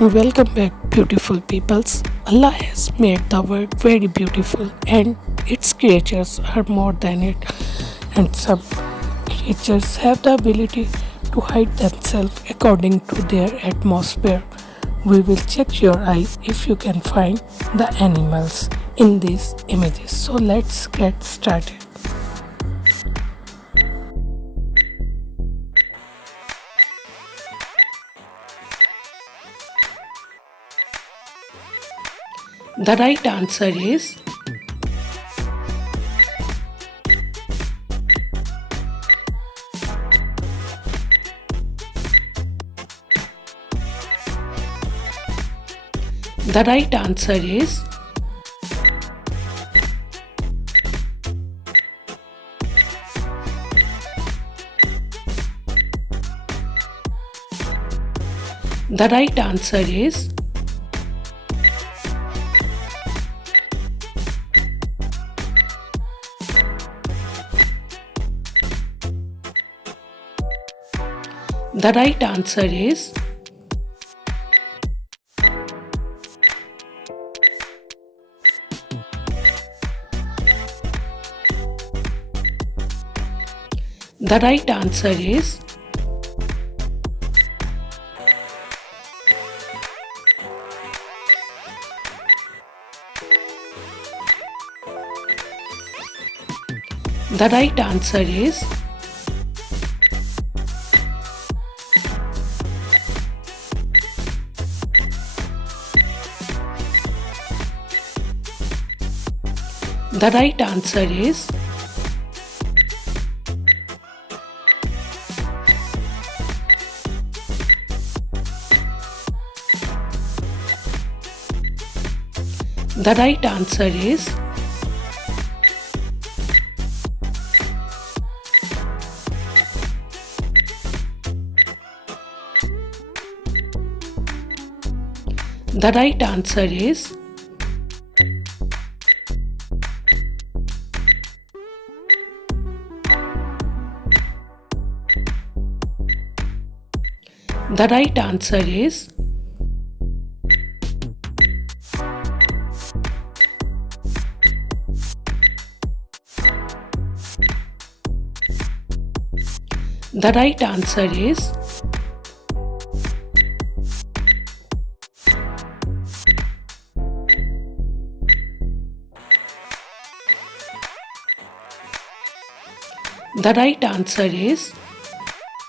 Welcome back, beautiful peoples. Allah has made the world very beautiful, and its creatures are more than it. And some creatures have the ability to hide themselves according to their atmosphere. We will check your eye if you can find the animals in these images. So let's get started. The right answer is the right answer is the right answer is the right answer is the right answer is the right answer is the right answer is the right answer is the right answer is the right answer is the right answer is the right answer is